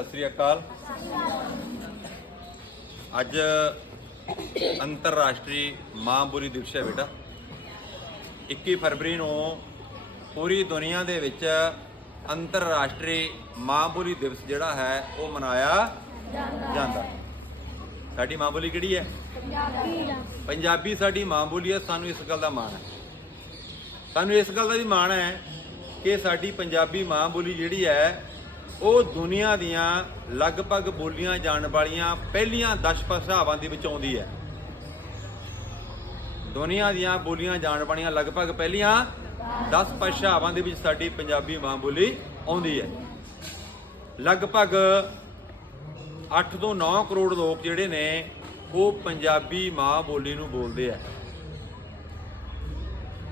ਸਤਿ ਸ੍ਰੀ ਅਕਾਲ। ਅੱਜ ਅੰਤਰਰਾਸ਼ਟਰੀ ਮਾਂ ਬੋਲੀ ਦਿਵਸ ਹੈ ਬੇਟਾ। 21 ਫਰਵਰੀ ਨੂੰ ਪੂਰੀ ਦੁਨੀਆ ਦੇ ਵਿੱਚ ਅੰਤਰਰਾਸ਼ਟਰੀ ਮਾਂ ਬੋਲੀ ਦਿਵਸ ਜਿਹੜਾ ਹੈ, ਉਹ ਮਨਾਇਆ ਜਾਂਦਾ। ਸਾਡੀ ਮਾਂ ਬੋਲੀ ਕਿਹੜੀ ਹੈ? ਪੰਜਾਬੀ ਸਾਡੀ ਮਾਂ ਬੋਲੀ ਹੈ, ਸਾਨੂੰ ਇਸ ਗੱਲ ਦਾ ਮਾਣ ਹੈ। ਸਾਨੂੰ ਇਸ ਗੱਲ ਦਾ ਵੀ ਮਾਣ ਹੈ ਕਿ ਸਾਡੀ ਪੰਜਾਬੀ ਮਾਂ ਬੋਲੀ ਜਿਹੜੀ ਹੈ ਉਹ ਦੁਨੀਆ ਦੀਆਂ ਲਗਭਗ ਬੋਲੀਆਂ ਜਾਣ ਵਾਲੀਆਂ ਪਹਿਲੀਆਂ 10 ਭਾਸ਼ਾਵਾਂ ਦੇ ਵਿੱਚ ਆਉਂਦੀ ਹੈ। ਦੁਨੀਆ ਦੀਆਂ ਬੋਲੀਆਂ ਜਾਣ ਵਾਲੀਆਂ ਲਗਭਗ ਪਹਿਲੀਆਂ 10 ਭਾਸ਼ਾਵਾਂ ਦੇ ਵਿੱਚ ਸਾਡੀ ਪੰਜਾਬੀ ਮਾਂ ਬੋਲੀ ਆਉਂਦੀ ਹੈ। ਲਗਭਗ 8 ਤੋਂ 9 ਕਰੋੜ ਲੋਕ ਜਿਹੜੇ ਨੇ, ਉਹ ਪੰਜਾਬੀ ਮਾਂ ਬੋਲੀ ਨੂੰ ਬੋਲਦੇ ਆ।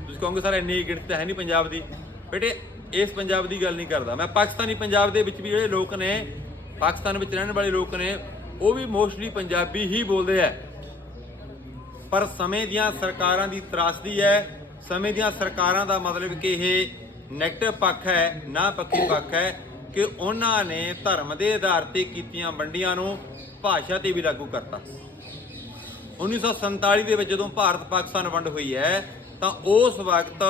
ਤੁਸੀਂ ਕਹੋਗੇ, ਸਰ, ਇੰਨੀ ਗਿਣਤੀ ਹੈ ਨਹੀਂ ਪੰਜਾਬ ਦੀ। ਬੇਟੇ ਇਸ ਪੰਜਾਬ ਦੀ ਗੱਲ ਨਹੀਂ ਕਰਦਾ। ਮੈਂ ਪਾਕਿਸਤਾਨੀ ਪੰਜਾਬ ਦੇ ਵਿੱਚ ਵੀ ਜਿਹੜੇ ਲੋਕ ਨੇ, ਪਾਕਿਸਤਾਨ ਵਿੱਚ ਰਹਿਣ ਵਾਲੇ ਲੋਕ ਨੇ, ਉਹ ਵੀ ਮੋਸਟਲੀ ਪੰਜਾਬੀ ਹੀ ਬੋਲਦੇ ਆ। ਪਰ ਸਮੇਂ ਦੀਆਂ ਸਰਕਾਰਾਂ ਦੀ ਤਰਾਸਦੀ ਹੈ, ਸਮੇਂ ਦੀਆਂ ਸਰਕਾਰਾਂ ਦਾ ਮਤਲਬ ਕਿ ਇਹ ਨੈਗੇਟਿਵ ਪੱਖ ਹੈ ਨਾ ਪੱਖੀ ਪੱਖ ਹੈ ਕਿ ਉਹਨਾਂ ਨੇ ਧਰਮ ਦੇ ਆਧਾਰ ਤੇ ਕੀਤੀਆਂ ਵੰਡੀਆਂ ਨੂੰ ਭਾਸ਼ਾ ਤੇ ਵੀ ਲਾਗੂ ਕਰਤਾ। 1947 ਦੇ ਵਿੱਚ ਜਦੋਂ ਭਾਰਤ ਪਾਕਿਸਤਾਨ ਵੰਡ ਹੋਈ ਹੈ, ਤਾਂ ਉਸ ਵਕਤ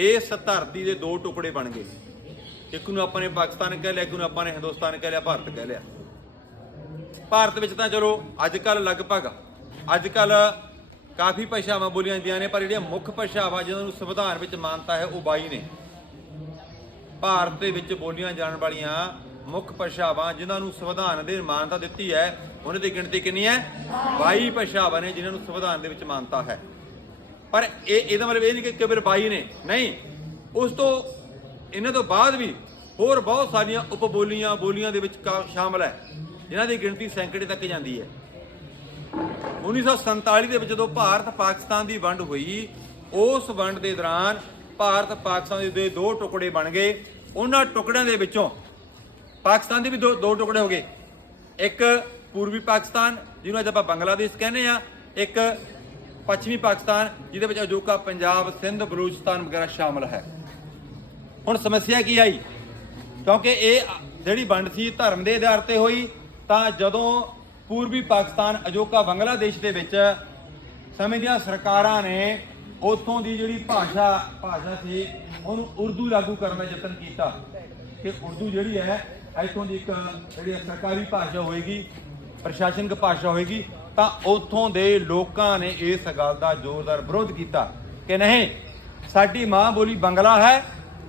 ਇਸ ਧਰਤੀ ਦੇ ਦੋ ਟੁਕੜੇ ਬਣ ਗਏ। ਇੱਕ ਨੂੰ ਆਪਾਂ ਨੇ ਪਾਕਿਸਤਾਨ ਕਹਿ ਲਿਆ, ਇੱਕ ਨੂੰ ਆਪਾਂ ਨੇ ਹਿੰਦੁਸਤਾਨ ਕਹਿ ਲਿਆ, ਭਾਰਤ ਕਹਿ ਲਿਆ। ਭਾਰਤ ਵਿੱਚ ਤਾਂ ਚਲੋ ਅੱਜ ਕੱਲ ਲਗਭਗ ਅੱਜ ਕੱਲ ਕਾਫੀ ਭਾਸ਼ਾਵਾਂ ਬੋਲੀਆਂ ਜਾਂਦੀਆਂ ਨੇ, ਪਰ ਜਿਹੜੀਆਂ ਮੁੱਖ ਭਾਸ਼ਾਵਾਂ ਜਿਹਨਾਂ ਨੂੰ ਸੰਵਿਧਾਨ ਵਿੱਚ ਮਾਨਤਾ ਹੈ, ਉਹ 22 ਨੇ। ਭਾਰਤ ਦੇ ਵਿੱਚ ਬੋਲੀਆਂ ਜਾਣ ਵਾਲੀਆਂ ਮੁੱਖ ਭਾਸ਼ਾਵਾਂ ਜਿਨ੍ਹਾਂ ਨੂੰ ਸੰਵਿਧਾਨ ਦੇ ਮਾਨਤਾ ਦਿੱਤੀ ਹੈ, ਉਹਨਾਂ ਦੀ ਗਿਣਤੀ ਕਿੰਨੀ ਹੈ? 22 ਭਾਸ਼ਾਵਾਂ ਨੇ ਜਿਨ੍ਹਾਂ ਨੂੰ ਸੰਵਿਧਾਨ ਦੇ ਵਿੱਚ ਮਾਨਤਾ ਹੈ। ਪਰ ਇਹ ਇਹਦਾ ਮਤਲਬ ਇਹ ਨਹੀਂ ਕਿ ਕੇਵਲ 22 ਨੇ, ਨਹੀਂ। ਉਸ ਤੋਂ ਇਹਨਾਂ ਤੋਂ ਬਾਅਦ ਵੀ ਹੋਰ ਬਹੁਤ ਸਾਰੀਆਂ ਉਪਬੋਲੀਆਂ ਬੋਲੀਆਂ ਦੇ ਵਿੱਚ ਕਾ- ਸ਼ਾਮਲ ਹੈ, ਜਿਨ੍ਹਾਂ ਦੀ ਗਿਣਤੀ ਸੈਂਕੜੇ ਤੱਕ ਜਾਂਦੀ ਹੈ। 1947 ਦੇ ਵਿੱਚ ਜਦੋਂ ਭਾਰਤ ਪਾਕਿਸਤਾਨ ਦੀ ਵੰਡ ਹੋਈ, ਉਸ ਵੰਡ ਦੇ ਦੌਰਾਨ ਭਾਰਤ ਪਾਕਿਸਤਾਨ ਦੇ ਦੋ ਟੁਕੜੇ ਬਣ ਗਏ। ਉਹਨਾਂ ਟੁਕੜਿਆਂ ਦੇ ਵਿੱਚੋਂ ਪਾਕਿਸਤਾਨ ਦੇ ਵੀ ਦੋ ਦੋ ਟੁਕੜੇ ਹੋ ਗਏ। ਇੱਕ ਪੂਰਬੀ ਪਾਕਿਸਤਾਨ, ਜਿਹਨੂੰ ਅੱਜ ਆਪਾਂ ਬੰਗਲਾਦੇਸ਼ ਕਹਿੰਦੇ ਆ ਇੱਕ ਪੱਛਮੀ ਪਾਕਿਸਤਾਨ, ਜਿਹਦੇ ਵਿੱਚ ਅਜੋਕਾ ਪੰਜਾਬ, ਸਿੰਧ, ਬਲੂਚਿਸਤਾਨ ਵਗੈਰਾ ਸ਼ਾਮਲ ਹੈ। ਹੁਣ ਸਮੱਸਿਆ ਕੀ ਆਈ? ਕਿਉਂਕਿ ਇਹ ਜਿਹੜੀ ਵੰਡ ਸੀ, ਧਰਮ ਦੇ ਆਧਾਰ ਤੇ ਹੋਈ, ਤਾਂ ਜਦੋਂ ਪੂਰਬੀ ਪਾਕਿਸਤਾਨ ਅਜੋਕਾ ਬੰਗਲਾਦੇਸ਼ ਦੇ ਵਿੱਚ ਸਮੇਂ ਦੀਆਂ ਸਰਕਾਰਾਂ ਨੇ ਉੱਥੋਂ ਦੀ ਜਿਹੜੀ ਭਾਸ਼ਾ ਭਾਸ਼ਾ ਸੀ, ਉਹਨੂੰ ਉਰਦੂ ਲਾਗੂ ਕਰਨ ਦਾ ਯਤਨ ਕੀਤਾ। ਕਿ ਉਰਦੂ ਜਿਹੜੀ ਹੈ, ਇੱਥੋਂ ਦੀ ਇੱਕ ਜਿਹੜੀ ਸਰਕਾਰੀ ਭਾਸ਼ਾ ਹੋਏਗੀ, ਪ੍ਰਸ਼ਾਸਨਿਕ ਭਾਸ਼ਾ ਹੋਏਗੀ ਤਾਂ ਉੱਥੋਂ ਦੇ ਲੋਕਾਂ ਨੇ ਇਸ ਗੱਲ ਦਾ ਜ਼ੋਰਦਾਰ ਵਿਰੋਧ ਕੀਤਾ ਕਿ ਨਹੀਂ, ਸਾਡੀ ਮਾਂ ਬੋਲੀ ਬੰਗਲਾ ਹੈ,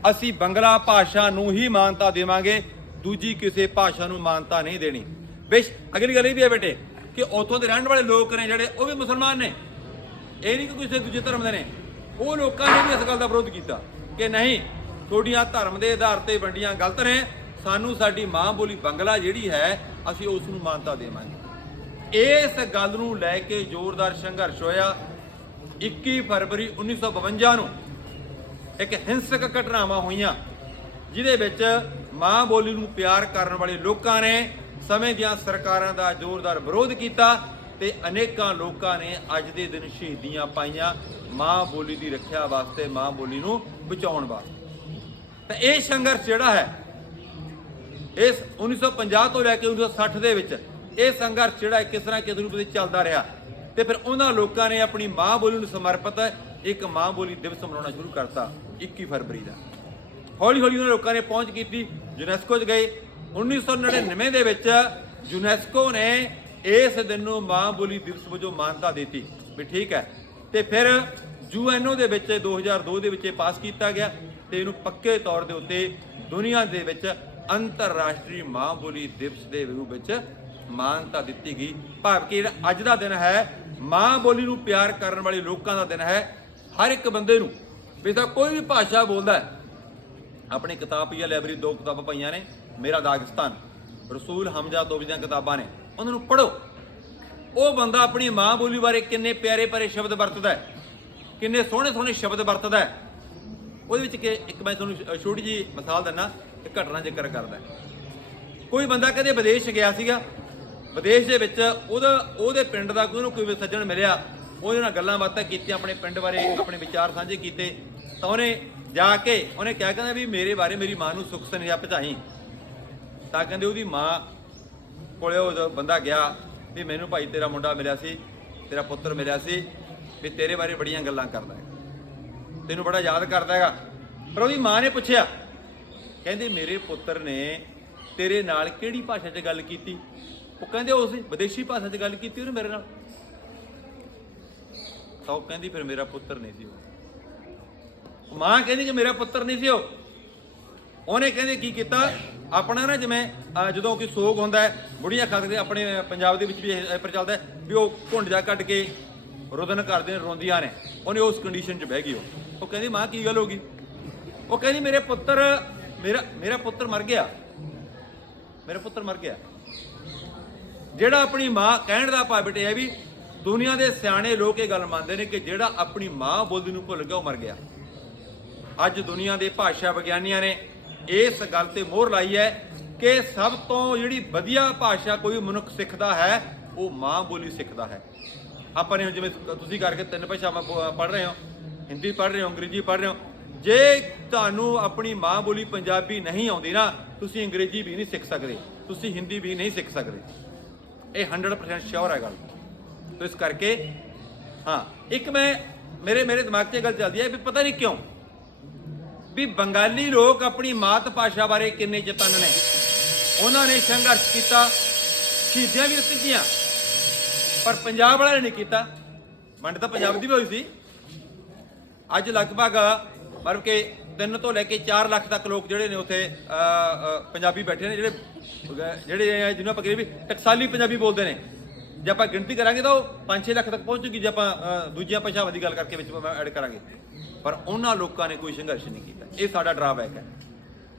ਅਸੀਂ ਬੰਗਲਾ ਭਾਸ਼ਾ ਨੂੰ ਹੀ ਮਾਨਤਾ ਦੇਵਾਂਗੇ, ਦੂਜੀ ਕਿਸੇ ਭਾਸ਼ਾ ਨੂੰ ਮਾਨਤਾ ਨਹੀਂ ਦੇਣੀ। ਬੇਸ਼, ਅਗਲੀ ਗੱਲ ਇਹ ਵੀ ਹੈ ਬੇਟੇ ਕਿ ਉੱਥੋਂ ਦੇ ਰਹਿਣ ਵਾਲੇ ਲੋਕ ਨੇ ਜਿਹੜੇ, ਉਹ ਵੀ ਮੁਸਲਮਾਨ ਨੇ। ਇਹ ਨਹੀਂ ਕਿ ਕਿਸੇ ਦੂਜੇ ਧਰਮ ਦੇ ਨੇ। ਉਹ ਲੋਕਾਂ ਨੇ ਵੀ ਇਸ ਗੱਲ ਦਾ ਵਿਰੋਧ ਕੀਤਾ ਕਿ ਨਹੀਂ, ਤੁਹਾਡੀਆਂ ਧਰਮ ਦੇ ਆਧਾਰ ਤੇ ਵੰਡੀਆਂ ਗਲਤ ਨੇ, ਸਾਨੂੰ ਸਾਡੀ ਮਾਂ ਬੋਲੀ ਬੰਗਲਾ ਜਿਹੜੀ ਹੈ, ਅਸੀਂ ਉਸ ਨੂੰ ਮਾਨਤਾ ਦੇਵਾਂਗੇ। ਇਸ ਗੱਲ ਨੂੰ ਲੈ ਕੇ ਜ਼ੋਰਦਾਰ ਸੰਘਰਸ਼ ਹੋਇਆ। 21 ਫਰਵਰੀ 1952 ਨੂੰ ਇੱਕ ਹਿੰਸਕ ਘਟਨਾਵਾਂ ਹੋਈਆਂ, ਜਿਹਦੇ ਵਿੱਚ ਮਾਂ ਬੋਲੀ ਨੂੰ ਪਿਆਰ ਕਰਨ ਵਾਲੇ ਲੋਕਾਂ ਨੇ ਸਮੇਂ ਦੀਆਂ ਸਰਕਾਰਾਂ ਦਾ ਜ਼ੋਰਦਾਰ ਵਿਰੋਧ ਕੀਤਾ ਤੇ ਅਨੇਕਾਂ ਲੋਕਾਂ ਨੇ ਅੱਜ ਦੇ ਦਿਨ ਸ਼ਹੀਦੀਆਂ ਪਾਈਆਂ ਮਾਂ ਬੋਲੀ ਦੀ ਰੱਖਿਆ ਵਾਸਤੇ, ਮਾਂ ਬੋਲੀ ਨੂੰ ਬਚਾਉਣ ਵਾਸਤੇ। ਤਾਂ ਇਹ ਸੰਘਰਸ਼ ਜਿਹੜਾ ਹੈ, ਇਸ 1950 ਤੋਂ ਲੈ ਕੇ 1960 ਦੇ ਵਿੱਚ ਇਹ ਸੰਘਰਸ਼ ਜਿਹੜਾ ਕਿਸ ਤਰ੍ਹਾਂ ਕਿਸ ਰੂਪ ਵਿੱਚ ਚੱਲਦਾ ਰਿਹਾ? ਤੇ ਫਿਰ ਉਹਨਾਂ ਲੋਕਾਂ ਨੇ ਆਪਣੀ ਮਾਂ ਬੋਲੀ ਨੂੰ ਸਮਰਪਿਤ ਇੱਕ ਮਾਂ ਬੋਲੀ ਦਿਵਸ ਮਨਾਉਣਾ ਸ਼ੁਰੂ ਕਰਤਾ 21 ਫਰਵਰੀ ਦਾ। ਹੌਲੀ ਹੌਲੀ ਉਹਨਾਂ ਲੋਕਾਂ ਨੇ ਪਹੁੰਚ ਕੀਤੀ, ਯੂਨੈਸਕੋ 'ਚ ਗਏ। 1999 ਦੇ ਵਿੱਚ ਯੂਨੈਸਕੋ ਨੇ ਇਸ ਦਿਨ ਨੂੰ ਮਾਂ ਬੋਲੀ ਦਿਵਸ ਵਜੋਂ ਮਾਨਤਾ ਦਿੱਤੀ ਵੀ ਠੀਕ ਹੈ। ਤੇ ਫਿਰ ਯੂਐਨਓ ਦੇ ਵਿੱਚ 2002 ਦੇ ਵਿੱਚ ਇਹ ਪਾਸ ਕੀਤਾ ਗਿਆ ਤੇ ਇਹਨੂੰ ਪੱਕੇ ਤੌਰ ਦੇ ਉੱਤੇ ਦੁਨੀਆ ਦੇ ਵਿੱਚ ਅੰਤਰਰਾਸ਼ਟਰੀ ਮਾਂ ਬੋਲੀ ਦਿਵਸ ਦੇ ਰੂਪ ਵਿੱਚ ਮਾਨਤਾ ਦਿੱਤੀ ਗਈ। ਭਾਵ ਕਿ ਜਿਹੜਾ ਅੱਜ ਦਾ ਦਿਨ ਹੈ, ਮਾਂ ਬੋਲੀ ਨੂੰ ਪਿਆਰ ਕਰਨ ਵਾਲੇ ਲੋਕਾਂ ਦਾ ਦਿਨ ਹੈ। ਹਰ ਇੱਕ ਬੰਦੇ ਨੂੰ, ਵੀ ਕੋਈ ਵੀ ਭਾਸ਼ਾ ਬੋਲਦਾ ਹੈ। ਆਪਣੀ ਕਿਤਾਬ ਪਈ ਹੈ, ਲਾਇਬ੍ਰੇਰੀ ਦੋ ਕਿਤਾਬਾਂ ਪਈਆਂ ਨੇ, ਮੇਰਾ ਦਾਗਿਸਤਾਨ। ਰਸੂਲ ਹਮਜ਼ਾ ਤੋਬੀ ਦੀਆਂ ਕਿਤਾਬਾਂ ਨੇ, ਉਹਨਾਂ ਨੂੰ ਪੜੋ ਉਹ ਬੰਦਾ ਆਪਣੀ ਮਾਂ ਬੋਲੀ ਬਾਰੇ ਕਿੰਨੇ ਪਿਆਰੇ ਪਿਆਰੇ ਸ਼ਬਦ ਵਰਤਦਾ ਹੈ, ਕਿੰਨੇ ਸੋਹਣੇ ਸੋਹਣੇ ਸ਼ਬਦ ਵਰਤਦਾ ਹੈ। ਉਹਦੇ ਵਿੱਚ ਕਿ ਇੱਕ ਮੈਂ ਤੁਹਾਨੂੰ ਛੋਟੀ ਜੀ ਮਿਸਾਲ ਦਿੰਨਾ ਇੱਕ ਘਟਨਾ ਜ਼ਿਕਰ ਕਰਦਾ ਕੋਈ ਬੰਦਾ ਕਦੇ ਵਿਦੇਸ਼ ਗਿਆ ਸੀਗਾ ਵਿਦੇਸ਼ ਦੇ ਵਿੱਚ ਉਹਦਾ, ਉਹਦੇ ਪਿੰਡ ਦਾ ਕੋਈ ਉਹਨੂੰ ਕੋਈ ਸੱਜਣ ਮਿਲਿਆ, ਉਹਦੇ ਨਾਲ ਗੱਲਾਂ ਬਾਤਾਂ ਕੀਤੀਆਂ, ਆਪਣੇ ਪਿੰਡ ਬਾਰੇ ਆਪਣੇ ਵਿਚਾਰ ਸਾਂਝੇ ਕੀਤੇ। ਤਾਂ ਉਹਨੇ ਜਾ ਕੇ ਉਹਨੇ ਕਿਹਾ ਕਹਿੰਦਾ ਵੀ ਮੇਰੇ ਬਾਰੇ ਮੇਰੀ ਮਾਂ ਨੂੰ ਸੁੱਖ ਸੁਨੇਹਾ ਪਹੁੰਚਾਈ। ਤਾਂ ਕਹਿੰਦੇ ਉਹਦੀ ਮਾਂ ਕੋਲੇ ਉਹ ਬੰਦਾ ਗਿਆ ਵੀ ਮੈਨੂੰ ਭਾਈ ਤੇਰਾ ਮੁੰਡਾ ਮਿਲਿਆ ਸੀ, ਤੇਰਾ ਪੁੱਤਰ ਮਿਲਿਆ ਸੀ, ਵੀ ਤੇਰੇ ਬਾਰੇ ਬੜੀਆਂ ਗੱਲਾਂ ਕਰਦਾ ਹੈ ਤੈਨੂੰ ਬੜਾ ਯਾਦ ਕਰਦਾ ਹੈਗਾ। ਪਰ ਉਹਦੀ ਮਾਂ ਨੇ ਪੁੱਛਿਆ, ਕਹਿੰਦੇ ਮੇਰੇ ਪੁੱਤਰ ਨੇ ਤੇਰੇ ਨਾਲ ਕਿਹੜੀ ਭਾਸ਼ਾ 'ਚ ਗੱਲ ਕੀਤੀ? ਉਹ ਕਹਿੰਦੇ ਉਸ ਵਿਦੇਸ਼ੀ ਭਾਸ਼ਾ 'ਚ ਗੱਲ ਕੀਤੀ ਉਹਨੇ ਮੇਰੇ ਨਾਲ। ਤਾਂ ਉਹ ਕਹਿੰਦੀ ਫਿਰ ਮੇਰਾ ਪੁੱਤਰ ਨਹੀਂ ਸੀ ਉਹ। ਮਾਂ ਕਹਿੰਦੀ ਕਿ ਮੇਰਾ ਪੁੱਤਰ ਨਹੀਂ ਸੀ ਉਹ। ਉਹਨੇ ਕਹਿੰਦੇ ਕੀ ਕੀਤਾ? ਆਪਣਾ ਨਾ ਜਿਵੇਂ ਜਦੋਂ ਕੋਈ ਸੋਗ ਹੁੰਦਾ ਹੈ, ਬੁੜੀਆਂ ਖਾਦੇ ਆਪਣੇ ਪੰਜਾਬ ਦੇ ਵਿੱਚ ਵੀ ਇਹ ਪਰ ਚੱਲਦਾ ਵੀ ਉਹ ਘੁੰਡ ਜਾ ਕੱਢ ਕੇ ਰੋਦਨ ਕਰਦੇ ਨੇ ਰੋਂਦੀਆਂ ਨੇ। ਉਹਨੇ ਉਸ ਕੰਡੀਸ਼ਨ 'ਚ ਬਹਿ ਗਈ ਉਹ। ਉਹ ਕਹਿੰਦੀ, ਮਾਂ, ਕੀ ਗੱਲ ਹੋ ਗਈ? ਉਹ ਕਹਿੰਦੀ, ਮੇਰੇ ਪੁੱਤਰ, ਮੇਰਾ ਮੇਰਾ ਪੁੱਤਰ ਮਰ ਗਿਆ। ਮੇਰਾ ਪੁੱਤਰ ਮਰ ਗਿਆ। ਜਿਹੜਾ ਆਪਣੀ ਮਾਂ ਕਹਿਣ ਦਾ ਭਾਵ ਬੇਟੇ ਹੈ ਵੀ ਦੁਨੀਆ ਦੇ ਸਿਆਣੇ ਲੋਕ ਇਹ ਗੱਲ ਮੰਨਦੇ ਨੇ ਕਿ ਜਿਹੜਾ ਆਪਣੀ ਮਾਂ ਬੋਲੀ ਨੂੰ ਭੁੱਲ ਗਿਆ ਉਹ ਮਰ ਗਿਆ। ਅੱਜ ਦੁਨੀਆ ਦੇ ਭਾਸ਼ਾ ਵਿਗਿਆਨੀਆਂ ਨੇ ਇਸ ਗੱਲ ਤੇ ਮੋਹਰ ਲਾਈ ਹੈ ਕਿ ਸਭ ਤੋਂ ਜਿਹੜੀ ਵਧੀਆ ਭਾਸ਼ਾ ਕੋਈ ਮਨੁੱਖ ਸਿੱਖਦਾ ਹੈ, ਉਹ ਮਾਂ ਬੋਲੀ ਸਿੱਖਦਾ ਹੈ। ਆਪਾਂ ਨੇ ਜਿਵੇਂ ਤੁਸੀਂ ਕਰਕੇ ਤਿੰਨ ਭਾਸ਼ਾਵਾਂ ਪੜ੍ਹ ਰਹੇ ਹੋ, ਹਿੰਦੀ ਪੜ੍ਹ ਰਹੇ ਹੋ, ਅੰਗਰੇਜ਼ੀ ਪੜ੍ਹ ਰਹੇ ਹੋ, ਜੇ ਤੁਹਾਨੂੰ ਆਪਣੀ ਮਾਂ ਬੋਲੀ ਪੰਜਾਬੀ ਨਹੀਂ ਆਉਂਦੀ ਨਾ, ਤੁਸੀਂ ਅੰਗਰੇਜ਼ੀ ਵੀ ਨਹੀਂ ਸਿੱਖ ਸਕਦੇ, ਤੁਸੀਂ ਹਿੰਦੀ ਵੀ ਨਹੀਂ ਸਿੱਖ ਸਕਦੇ। ਇਹ 100% ਸ਼ੋਰ ਹੈ ਗੱਲ। ਤੋ ਇਸ ਕਰਕੇ, ਹਾਂ, ਇੱਕ ਮੈਂ, ਮੇਰੇ ਮੇਰੇ ਦਿਮਾਗ 'ਚ ਇਹ ਗੱਲ ਚੱਲਦੀ ਹੈ ਵੀ ਪਤਾ ਨਹੀਂ ਕਿਉਂ, ਵੀ ਬੰਗਾਲੀ ਲੋਕ ਆਪਣੀ ਮਾਤ ਭਾਸ਼ਾ ਬਾਰੇ ਕਿੰਨੇ ਚੇਤਨ ਨੇ। ਉਹਨਾਂ ਨੇ ਸੰਘਰਸ਼ ਕੀਤਾ, ਸ਼ਹੀਦੀਆਂ ਵੀ ਦਿੱਤੀਆਂ, ਪਰ ਪੰਜਾਬ ਵਾਲਿਆਂ ਨੇ ਨਹੀਂ ਕੀਤਾ। ਵੰਡ ਤਾਂ ਪੰਜਾਬ ਦੀ ਵੀ ਹੋਈ ਸੀ। ਅੱਜ ਲਗਭਗ, ਮਤਲਬ ਕਿ 3 ਤੋਂ ਲੈ ਕੇ 4 ਲੱਖ ਤੱਕ ਲੋਕ ਜਿਹੜੇ ਨੇ ਉੱਥੇ ਪੰਜਾਬੀ ਬੈਠੇ ਨੇ, ਜਿਹੜੇ ਜਿਹੜੇ ਜਿਹਨੂੰ ਆਪਾਂ ਕਹਿੰਦੇ ਵੀ ਟਕਸਾਲੀ ਪੰਜਾਬੀ ਬੋਲਦੇ ਨੇ। ਜੇ ਆਪਾਂ ਗਿਣਤੀ ਕਰਾਂਗੇ ਤਾਂ ਉਹ 5-6 ਲੱਖ ਤੱਕ ਪਹੁੰਚ ਜੂਗੀ, ਜੇ ਆਪਾਂ ਦੂਜੀਆਂ ਭਾਸ਼ਾਵਾਂ ਦੀ ਗੱਲ ਕਰਕੇ ਵਿੱਚ ਐਡ ਕਰਾਂਗੇ। ਪਰ ਉਹਨਾਂ ਲੋਕਾਂ ਨੇ ਕੋਈ ਸੰਘਰਸ਼ ਨਹੀਂ ਕੀਤਾ। ਇਹ ਸਾਡਾ ਡਰਾਬੈਕ ਹੈ।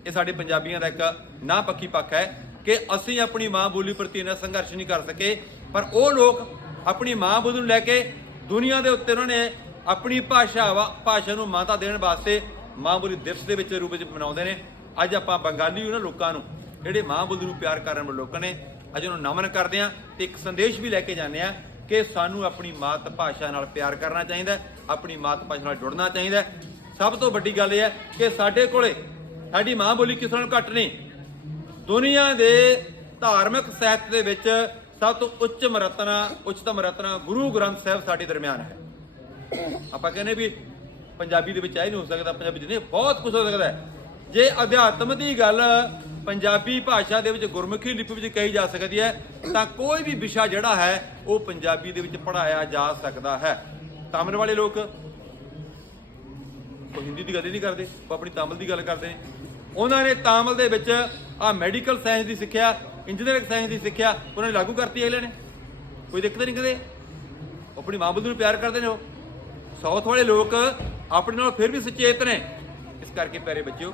ਇਹ ਸਾਡੇ ਪੰਜਾਬੀਆਂ ਦਾ ਇੱਕ ਨਾ ਪੱਖੀ ਪੱਖ ਹੈ ਕਿ ਅਸੀਂ ਆਪਣੀ ਮਾਂ ਬੋਲੀ ਪ੍ਰਤੀ ਇਹਨਾਂ ਸੰਘਰਸ਼ ਨਹੀਂ ਕਰ ਸਕੇ, ਪਰ ਉਹ ਲੋਕ ਆਪਣੀ ਮਾਂ ਬੋਲੀ ਨੂੰ ਲੈ ਕੇ ਦੁਨੀਆ ਦੇ ਉੱਤੇ ਉਹਨਾਂ ਨੇ ਆਪਣੀ ਭਾਸ਼ਾ ਵਾ- ਭਾਸ਼ਾ ਨੂੰ ਮਾਤਾ ਦੇਣ ਵਾਸਤੇ ਮਾਂ ਬੋਲੀ ਦਿਵਸ ਦੇ ਵਿੱਚ ਰੂਪ ਵਿੱਚ ਮਨਾਉਂਦੇ ਨੇ। ਅੱਜ ਆਪਾਂ ਬੰਗਾਲੀ ਉਹਨਾਂ ਲੋਕਾਂ ਨੂੰ, ਜਿਹੜੇ ਮਾਂ ਬੋਲੀ ਨੂੰ ਪਿਆਰ ਕਰਨ ਵਾਲੇ ਲੋਕ ਨੇ, ਅੱਜ ਉਹਨੂੰ ਨਮਨ ਕਰਦੇ ਆ ਤੇ ਇੱਕ ਸੰਦੇਸ਼ ਵੀ ਲੈ ਕੇ ਜਾਂਦੇ ਆ ਕਿ ਸਾਨੂੰ ਆਪਣੀ ਮਾਤ ਭਾਸ਼ਾ ਨਾਲ ਪਿਆਰ ਕਰਨਾ ਚਾਹੀਦਾ, ਆਪਣੀ ਮਾਤ ਭਾਸ਼ਾ ਨਾਲ ਜੁੜਨਾ ਚਾਹੀਦਾ। ਸਭ ਤੋਂ ਵੱਡੀ ਗੱਲ ਇਹ ਹੈ ਕਿ ਸਾਡੇ ਕੋਲੇ ਸਾਡੀ ਮਾਂ ਬੋਲੀ ਕਿਸੇ ਨਾਲੋਂ ਘੱਟ ਨਹੀਂ? ਦੁਨੀਆ ਦੇ ਧਾਰਮਿਕ ਸਾਹਿਤ ਦੇ ਵਿੱਚ ਸਭ ਤੋਂ ਉੱਚ ਮਰਤਨਾ, ਉੱਚਤਮ ਰਤਨਾ ਗੁਰੂ ਗ੍ਰੰਥ ਸਾਹਿਬ ਸਾਡੇ ਦਰਮਿਆਨ ਹੈ। ਆਪਾਂ ਕਹਿੰਦੇ ਵੀ ਪੰਜਾਬੀ ਦੇ ਵਿੱਚ ਇਹ ਨਹੀਂ ਹੋ ਸਕਦਾ, ਪੰਜਾਬੀ ਚ ਬਹੁਤ ਕੁਝ ਹੋ ਸਕਦਾ ਹੈ। ਜੇ ਅਧਿਆਤਮ ਦੀ ਗੱਲ ਪੰਜਾਬੀ ਭਾਸ਼ਾ ਦੇ ਵਿੱਚ ਗੁਰਮੁਖੀ ਲਿਪੀ ਵਿੱਚ ਕਹੀ ਜਾ ਸਕਦੀ ਹੈ, ਤਾਂ ਕੋਈ ਵੀ ਵਿਸ਼ਾ ਜਿਹੜਾ ਹੈ, ਉਹ ਪੰਜਾਬੀ ਦੇ ਵਿੱਚ ਪੜਾਇਆ ਜਾ ਸਕਦਾ ਹੈ। ਤਾਮਿਲ ਵਾਲੇ ਲੋਕ ਉਹ ਹਿੰਦੀ ਦੀ ਗੱਲ ਹੀ ਨਹੀਂ ਕਰਦੇ, ਉਹ ਆਪਣੀ ਤਾਮਿਲ ਦੀ ਗੱਲ ਕਰਦੇ। ਨੇ ਉਹਨਾਂ ਨੇ ਤਾਮਿਲ ਦੇ ਵਿੱਚ ਆ ਮੈਡੀਕਲ ਸਾਇੰਸ ਦੀ ਸਿੱਖਿਆ, ਇੰਜੀਨੀਅਰਿੰਗ ਸਾਇੰਸ ਦੀ ਸਿੱਖਿਆ, ਉਹਨਾਂ ਨੇ ਲਾਗੂ ਕਰਤੀ ਅਗਲੇ ਨੇ। ਕੋਈ ਦਿੱਕਤ ਨਹੀਂ ਕਦੇ? ਆਪਣੀ ਮਾਂ ਬੋਲੀ ਨੂੰ ਪਿਆਰ ਕਰਦੇ ਨੇ ਉਹ। ਸਾਊਥ ਵਾਲੇ ਲੋਕ ਆਪਣੇ ਨਾਲ ਫਿਰ ਵੀ ਸੁਚੇਤ ਨੇ। ਇਸ ਕਰਕੇ ਪਿਆਰੇ ਬੱਚਿਓ,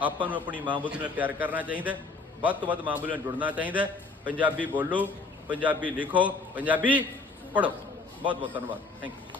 ਆਪਾਂ ਨੂੰ ਆਪਣੀ ਮਾਂ ਬੋਲੀ ਨਾਲ ਪਿਆਰ ਕਰਨਾ ਚਾਹੀਦਾ ਵੱਧ ਤੋਂ ਵੱਧ ਮਾਂ ਬੋਲੀ ਨਾਲ ਜੁੜਨਾ ਚਾਹੀਦਾ ਪੰਜਾਬੀ ਬੋਲੋ, ਪੰਜਾਬੀ ਲਿਖੋ, ਪੰਜਾਬੀ ਪੜ੍ਹੋ। ਬਹੁਤ ਬਹੁਤ ਧੰਨਵਾਦ। Thank you